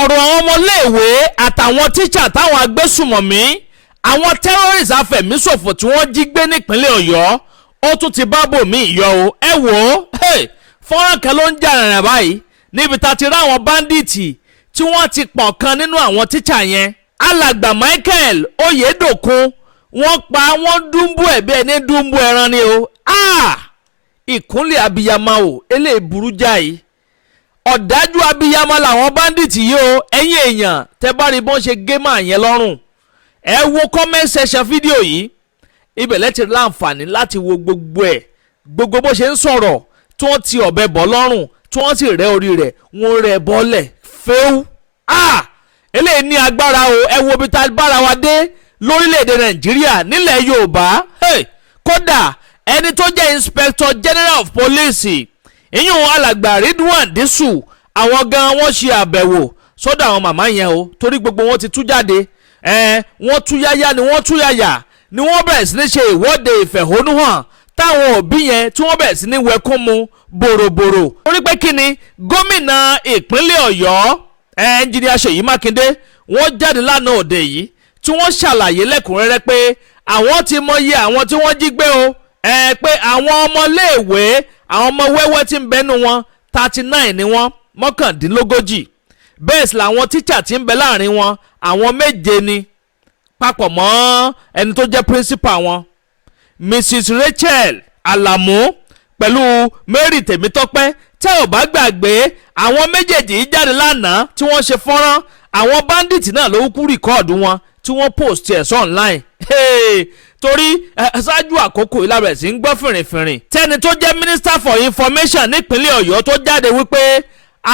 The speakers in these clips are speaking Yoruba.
ọ̀rọ̀ àwọn ọmọléèwé àtàwọn tíṣà táwọn agbésùmọ̀mí àwọn terrorists afẹ̀míṣòfò tí wọ́n jí gbé nípínlẹ̀ Ọ̀yọ́ ó tún ti bá bòmí ìyọ o. ẹ wò ó fọ́nrán kan ló ń jà rìnrìn báyìí níbi tá a ti rí àwọn báńdíìtì tí wọ́n ti pọ̀ kan nínú àwọn tíṣà yẹn. alàgbà Michael Oyedokun wọ́n pa wọ́n dúnbú ẹ̀bí ẹni dúnbú ẹran ni o. ìkúnlẹ̀ abiyamọ o eléyìí burú jáì. ọ̀dájú abiyamọ làwọn báńdíìtì yìí o. ẹ̀yin èèyàn tẹ́ bá rí bọ́n ṣe gé máa yẹn lọ́rùn. ẹ wo comment section fídíò yìí ibẹ̀ lẹ́tì láǹfààní láti wo gbogbo ẹ̀ gbogbo bó ṣe ń sọ̀rọ̀ tí wọ́n ti ọ̀bẹ bọ̀ lọ́rùn tí wọ́n sì rẹ́ orí rẹ̀ wọ́n rẹ̀ bọ́lẹ̀ fẹ́ẹ́. eléyìí ní agbára o. ẹ wo bí tá a bára wa dé lórílẹ̀‐èdè Nàìjíríà nílẹ̀ Yorùbá. kódà ẹni tó jẹ́ Inspector General of Police ìyún alàgbà Ridwan Disu àwọn gan wọ́n ṣe àbẹ̀wò sọ́dọ̀ àwọn màmá yẹn o torí gbogbo wọn ti tú jáde. wọ́n tú yáyá ni wọ́n tú yáyà ni wọ́n bẹ̀rẹ̀ sí ní ṣe ìwọ́de ìfẹ̀hónúhàn táwọn òbí yẹn tí wọ́n bẹ̀rẹ̀ sí ní wẹkún mu bòròbòrò. orí pé kí ni gómìnà ìpínlẹ̀ Ọ̀yọ́ ẹnjìnìà Ṣèyí Mákindé wọ́n jáde lánàá òde yìí tí wọ́n ṣàlàyé lẹ́kùnrẹ́rẹ́ pé àwọn ti mọyì àwọn tí wọ́n jí gbé o. pé àwọn ọmọléèwé àwọn ọmọ wẹ́wẹ́ tí ń bẹ́nu wọn 39 ni wọ́n 39 bẹ́ẹ̀ sì làwọn tíṣà tí ń bẹ láàrin wọn àwọn 7 ni papọ̀ mọ́ ẹni tó jẹ́ principal wọn Mrs Rachel Alamu pẹ̀lú Mary Tèmítọ́pẹ́ tẹ́ ò bá gbàgbé àwọn méjèèjì yìí jáde lánàá tí wọ́n ṣe fọ́nrán àwọn bandits náà ló kú rìkọ́ọ̀dù wọn tí wọ́n post ẹ̀ sọ online. torí ṣáájú àkókò ìlàbẹ̀ sí ń gbọ́ fìrìfìrì tẹ́ni tó jẹ́ Minister for Information nípínlẹ̀ Ọ̀yọ́ tó jáde wípé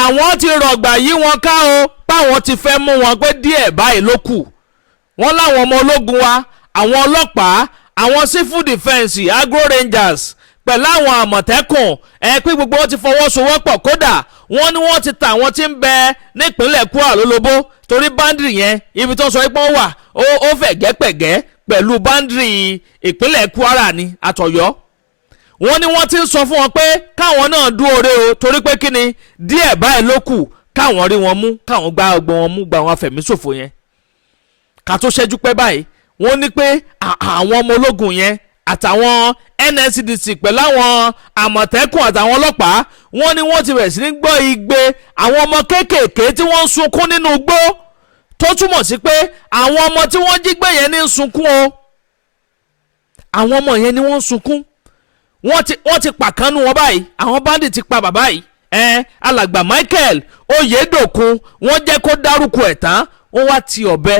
àwọn ti rọ̀gbà yí wọn ká o páwọn ti fẹ́ mú wọn pé díẹ̀ báyìí ló kù. wọ́n láwọn ọmọ ológun wa àwọn ọlọ́pàá àwọn civil defence agro rangers pẹ̀lú àwọn àmọ̀tẹ́kùn pé gbogbo wọn ti fọwọ́sowọ́pọ̀ kódà wọ́n ní wọ́n ti ta àwọn tí ń bẹ nípínlẹ̀ Kwara lólobó torí báńdìrì yẹn ibi tó sọ pé wọ́n wà ó fẹ̀gẹ́pẹ̀gẹ́ pẹ̀lú báńdìrì ìpínlẹ̀ Kwara ní àtọ̀yọ́. wọ́n ní wọ́n ti ń sọ fún wọn pé káwọn náà dúró re o torí pé kí ni díẹ̀ báyìí ló kù káwọn rí wọn mú káwọn gba ọgbọ́n wọn mú gba àwọn afẹ̀míṣòfò yẹn. ká tó ṣẹ́jú pẹ́ báyìí wọ́n ní pé àwọn ọmọ ológun yẹn àtàwọn NSCDC pẹ̀lú àwọn àmọ̀tẹ́kùn àtàwọn ọlọ́pàá wọ́n ní wọ́n ti bẹ̀rẹ̀ sí ní gbọ́ igbe àwọn ọmọ kéékèèké tí wọ́n ń sunkún nínú igbó tó túmọ̀ sí pé àwọn ọmọ tí wọ́n jí gbé yẹn ní ń sunkún o. àwọn ọmọ yẹn ni wọ́n ń sunkún wọ́n ti pàkánú wọn báyìí àwọn bandit ti pa bàbá yìí alàgbà Michael Oyedokun wọ́n jẹ́ kó dárúkọ ẹ̀ tán wọ́n wá ti ọ̀bẹ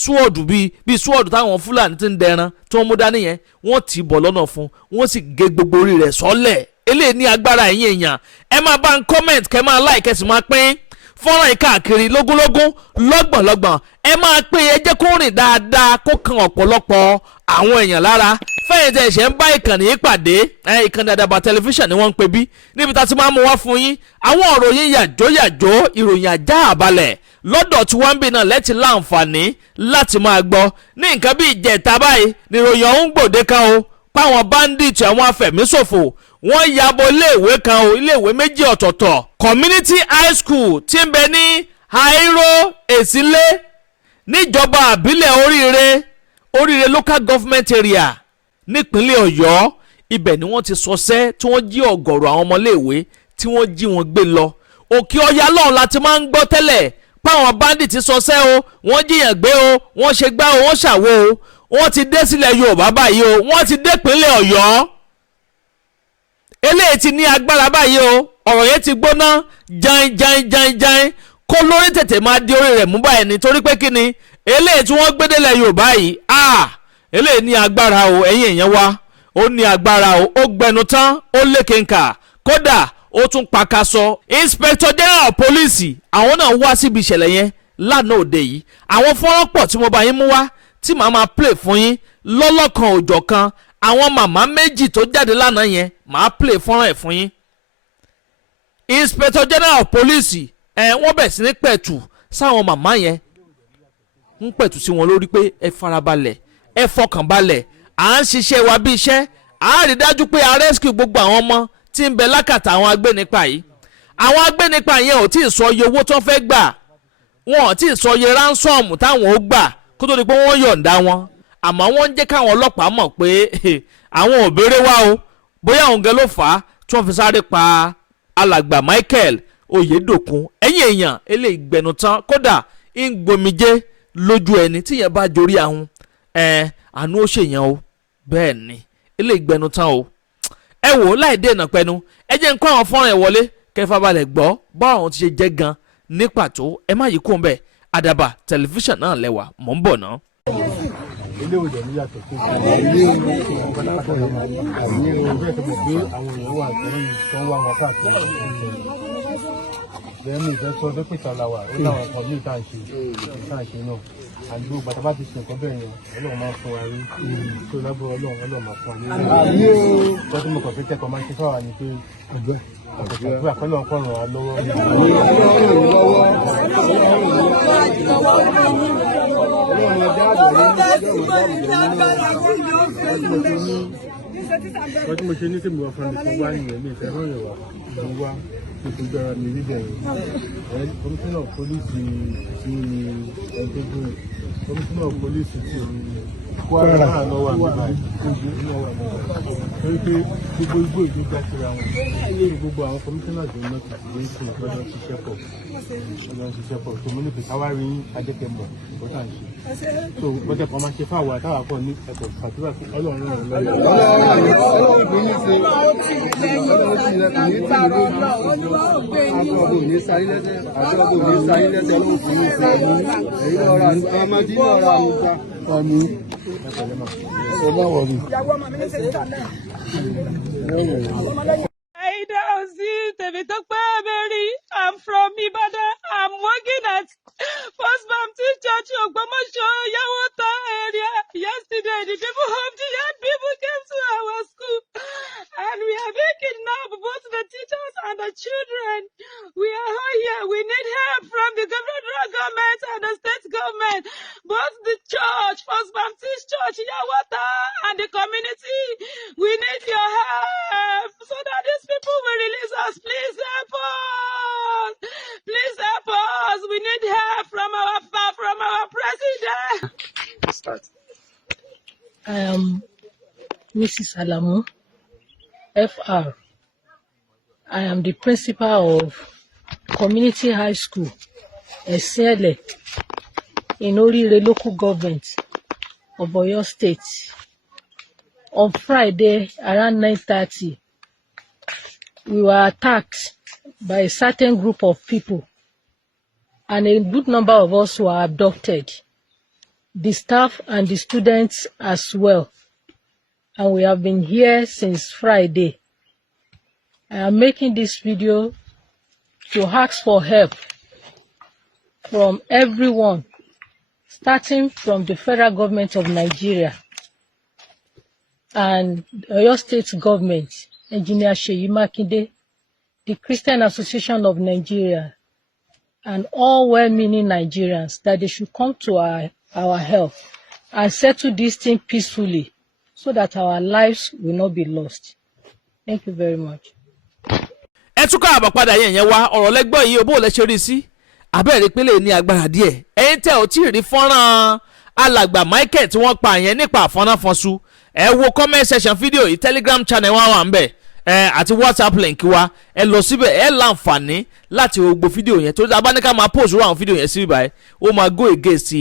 súwọ́ọ̀dù bíi súwọ́ọ̀dù táwọn Fúlàní ti ń dẹran tí wọ́n mú dání yẹn wọ́n ti bọ̀ lọ́nà fún wọ́n sì gé gbogbo orí rẹ̀ sọ́lẹ̀. eléyìí ní agbára ẹ̀yin èèyàn ẹ máa bá ń comment kẹ́ máa like ẹ sì máa pín fọ́nrán yìí káàkiri lógúnlógún lọ́gbọ̀nlọ́gbọ̀n ẹ máa pín ẹ jẹ́ kó rìn dáadáa kó kan ọ̀pọ̀lọpọ̀ àwọn èèyàn lára fẹ́yìn tẹ̀ ṣẹ̀ ń bá ìkànnì yìí pàdé ìkànnì Àdàbà tẹlifíṣàn ni wọ́n ń pè bí níbi tá a ti máa mú wá fún yín àwọn ìròyìn yàjóyàjó ìròyìn ajá àbálẹ̀ lọ́dọ̀ tí wọ́n ń bì náà lẹ́tì láǹfààní láti máa gbọ́ ní nǹkan bí ìjẹta báyìí níròyìn ọ̀hún gbòde kan o páwọn báńdíìtì àwọn afẹ̀míṣòfò wọ́n yabo iléèwé kan o iléèwé méjì ọ̀tọ̀ọ̀tọ̀ community high school tí ń bẹ ní Àìró Èsílé níjọba àbílẹ̀ oríire local government area nípínlẹ̀ Ọ̀yọ́ ibẹ̀ ni wọ́n ti sọsẹ́ tí wọ́n jí ọ̀gọ̀rọ̀ àwọn ọmọléèwé tí wọ́n jí wọn gbé lọ Òkè Ọya lọ́hùn láti máa ń gbọ́ tẹ́lẹ̀ páwọn bandit sọsẹ́ o wọ́n jiyàn gbé o wọ́n ṣe gbá o wọ́n ṣàwo o wọ́n ti dé sílẹ̀ Yorùbá báyìí o wọ́n ti dé ìpínlẹ̀ Ọ̀yọ́ eléyìí ti ní agbára báyìí o ọ̀rọ̀ yẹn ti gbóná jain kó lórí tètè máa di orí rẹ̀ mú báyìí nítorí pé kí ni eléyìí tí wọ́n gbé délẹ̀ Yorùbá yìí eléyìí ní agbára o ẹ̀yin èèyàn wa ó ní agbára o ó gbẹnu tán ó lékenkà kódà ó tún pakasọ. Inspector General of Police àwọn náà wá síbi ìṣẹ̀lẹ̀ yẹn lánàá òde yìí àwọn fọ́nrán pọ̀ tí mo bá yín mú wá tí màá máa play fún yín lọ́lọ́kan òjọ̀kan àwọn màmá méjì tó jáde lánàá yẹn màá play fọ́nrán ẹ̀ fún yín. Inspector General of Police wọ́n bẹ̀ sí ní pẹ̀tù sáwọn màmá yẹn ń pẹ̀tù sí wọn lórí pé ẹ farabalẹ̀ ẹ fọkànbalẹ̀ à ń ṣiṣẹ́ wa bí iṣẹ́ à ń rí dájú pé a rescue gbogbo àwọn ọmọ tí ń bẹ lákàtà àwọn agbénipa yìí àwọn agbénipa yẹn ò tí ì sọ iye owó tó fẹ́ gbà wọn ò tí ì sọ iye ránsọ́ọ̀mù táwọn ó gbà kó tó di pé wọ́n yọ̀ǹda wọn àmọ́ wọ́n ń jẹ́ káwọn ọlọ́pàá mọ̀ pé àwọn ò béèrè wá o bóyá òun gẹ́ ló fà á tí wọ́n fi sáré pa alàgbà Michael Oyedokun ẹ̀yìn èèyàn eléyìí gbẹnu tán kódà ń gbomijé lójú ẹni tíyẹn bá jorí ahun àánú ó ṣèyàn o bẹ́ẹ̀ ni eléyìí gbẹnu tán o ẹ wò ó láì dènà pẹnu ẹ jẹ́ ń kó àwọn fọ́nrán ẹ̀ wọlé kẹfà balẹ̀ gbọ́ bá àwọn ti ṣe jẹ́ gan ní pàtó ẹ má yí kó ń bẹ̀ Àdàbà tẹlifíṣàn náà lẹ́wà mò ń bọ̀ náà. ilé òjò ní yàtọ̀ tó kù ilé òjò lápò àyè ọjọ́ ìtọ́jú pé àwọn èèyàn wà tó ń wá wọn káàkiri bẹ́ẹ̀ ni ìfẹ́ sọ pé ìsàlàwà ó láwọn kan ní ìta ìṣe náà àdúgbò bàtà bá ti ṣe nǹkan bẹ́ẹ̀ yẹn Ọlọ́run máa ń fún wa rí tó lábọ̀ Ọlọ́run máa fún wa ní ilé ìtọ́jú mo kàn fi kẹ́kọ̀ọ́ máa ń ṣe fáwọn ni pé ọ̀pọ̀ àpẹẹrẹ ọkọ̀ ràn wá lọ́wọ́ wọ́n tí mo ṣe ní kí mo wà fún mi wá nìyẹn ní ìfẹ́ ràn yẹn wá mo wá nítorí ara mi níbẹ̀ yẹn komisanna pólísì tí ẹgbẹ́gbẹ́ komisanna pólísì tí Kwara náà lọ wà nígbà yìí torí pé gbogbo igbó ìlú gbà síra wọn gbogbo àwọn komisanna tó ń lọ sí ìwé ìsìn ìgbọ́dọ̀ ṣiṣẹ́ pọ̀ tó mo ní pèsè àwárí ajẹ́kẹ́ mọ̀ ìgbọ́dọ̀ à ń ṣe so gbọ́dọ̀ kan máa ṣe fáwọn àtàwọn kan ní ẹ̀kọ́ fàdúrà fún Ọlọ́run rẹ̀ lọ́wọ́ Ọlọ́run kò ní ṣe Ọlọ́run sì rẹ̀ kò ní tì í lójú àtọ́gbò ní sáyé lẹ́sẹ̀ àtọ́gbò ní sáyé lẹ́sẹ̀ Ọlọ́run kò ní ṣe èyí lọ́ra ọmọdé lọ́ra àmúta ọ̀nì ẹ bá wọ̀ ni. I'm from Ibadan. I'm working at First Baptist Church Ogbomoso Yawota area. Yesterday, the people of the young people came to our school, and we are making now both the teachers and the children. We are all here. We need help from the federal government and the state government, both the church, First Baptist Church Yawota, and the community. We need your help so that these people will release us. Please help us. Please help us. We need help from our president. Start. I am Mrs. Alamu, FR. I am the principal of Community High School, Esele, in Orire local government of Oyo State. On Friday, around 9:30, we were attacked by a certain group of people, and a good number of us were abducted, the staff and the students as well. And we have been here since Friday. I am making this video to ask for help from everyone, starting from the federal government of Nigeria and Oyo State government, Engineer Seyi Makinde, the Christian Association of Nigeria, and all well-meaning Nigerians, that they should come to our help and settle this thing peacefully so that our lives will not be lost. Thank you very much. ẹ tún ká àbọ̀ padà yẹn wá ọ̀rọ̀ lẹ́gbọ́n yìí bó lẹ ṣe rí sí abẹ́rẹ́ ìpínlẹ̀ ní agbára díẹ̀ ẹ̀yin tẹ́ ò tí ì rí fọ́nrán alàgbà Michael tí wọ́n pa yẹn nípa àfọ́náfọ́nsu ẹ wo comment section fídíò yìí Telegram channel wà ń bẹ̀ àti WhatsApp link wa ẹ lọ síbẹ̀ ẹ láǹfààní láti wo gbogbo fídíò yẹn tó abáníká máa post àwọn fídíò yẹn síbí báyìí ó máa go against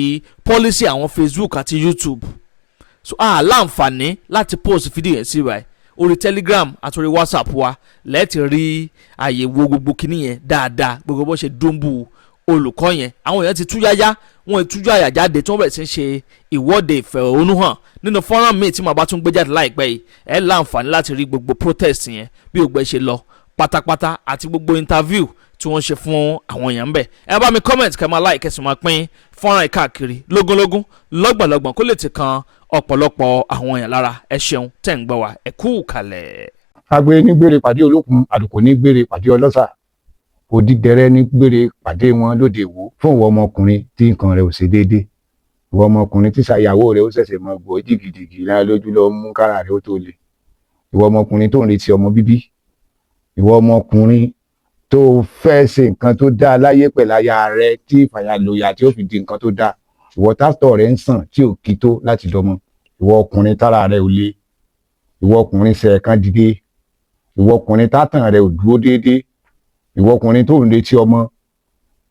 policy àwọn Facebook àti YouTube so láǹfààní láti post fídíò yẹn síbí báyìí orí Telegram àti orí WhatsApp wa lẹ́ẹ̀tì rí àyẹ̀wò gbogbo kìíní yẹn dáadáa gbogbo bó ṣe dúnbù olùkọ́ yẹn àwọn èèyàn ti túyáyá wọn ìtújú àyà jáde tí wọ́n bẹ̀rẹ̀ sí ń ṣe ìwọ́de ìfẹ̀hónúhàn nínú fọ́nrán míì tí màá bá tún gbé jáde láìpẹ́ yìí ẹ láǹfààní láti rí gbogbo protest yẹn bí ògbẹ́ ṣe lọ pátápátá àti gbogbo interview tí wọ́n ṣe fún àwọn èèyàn ń bẹ̀ ẹ bá mi comment kẹ́ máa like kẹ́sì máa pín fọ́nrán káàkiri lógúnlógún lọ́gbọ̀nlọ́gbọ̀n kó lè ti kan ọ̀pọ̀lọpọ̀ àwọn èèyàn lára ẹ ṣeun tẹ̀ ń gbọ́ wa ẹ kú kalẹ̀. agbe ní gbére pàdé olókun àdùkò ní gbére pàdé ọlọ́sà òdìdẹrẹ́ ní gbére pàdé wọn lóde ìwò fún ìwọ ọmọkùnrin tí nǹkan rẹ̀ ò ṣe déédéé ìwọ ọmọkùnrin tí ṣàyàwó rẹ̀ ó ṣẹ̀ṣẹ̀ mọ gbọ́ jìgìjìgì lára lójú lọ mú kára rẹ̀ ó tó le ìwọ ọmọkùnrin tó ń retí ọmọ bíbí ìwọ ọmọkùnrin tó fẹ́ ṣe nǹkan tó dáa láyé pẹ̀lú aya rẹ tí ìfàyàlòyà tí ó fi di nǹkan tó dáa, ìwọ tátọ̀ rẹ ń sàn tí ò kí tó láti dọmọ, ìwọ ọkùnrin tára rẹ ò le, ìwọ ọkùnrin ṣe ẹ̀kan dìde, ìwọ ọkùnrin tátàn rẹ ò dúró déédéé, ìwọ ọkùnrin tó ń retí ọmọ,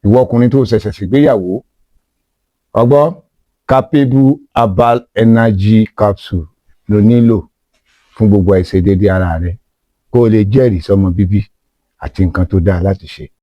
ìwọ ọkùnrin tó ṣẹ̀ṣẹ̀ ṣègbéyàwó, ọgbọ́ capable herbal energy capsule ló nílò fún gbogbo àìṣedéédé ara rẹ kó o lè jẹ́rìí sọmọ bíbí àti nǹkan tó dáa láti ṣe.